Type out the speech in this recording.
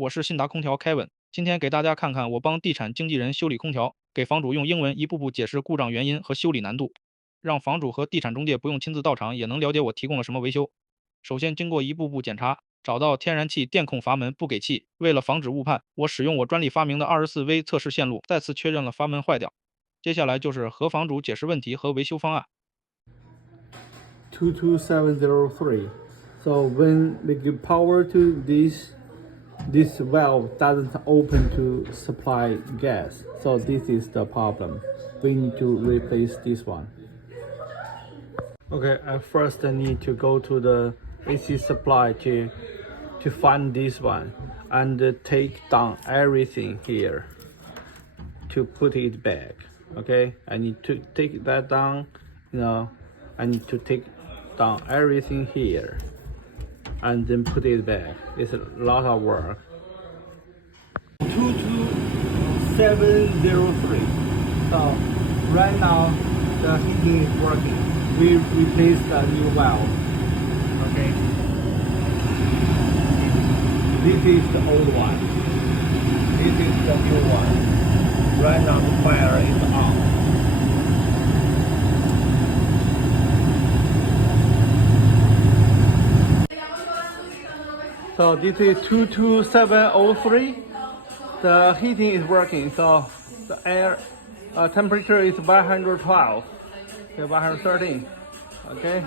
我是信达空调 Kevin，今天给大家看看我帮地产经纪人修理空调，给房主用英文一步步解释故障原因和修理难度，让房主和地产中介不用亲自到场，也能了解我提供了什么维修。首先经过一步步检查，找到天然气电控阀门不给气，为了防止误判，我使用我专利发明的24V 测试线路，再次确认了阀门坏掉。接下来就是和房主解释问题和维修方案。22703. So when they give power to this valve doesn't open to supply gas. So this is the problem. We need to replace this one. Okay, I first need to go to the AC supply to find this one and take down everything here to put it back. Okay, I need to take that down. I need to take down everything here and then put it back. It's a lot of work. 22703. So right now the heating is working. We replaced the new valve. Okay. This is the old one. This is the new one. Right now the fire is on. So this is 22703. The heating is working, so the air temperature is 112, okay, 113. Okay.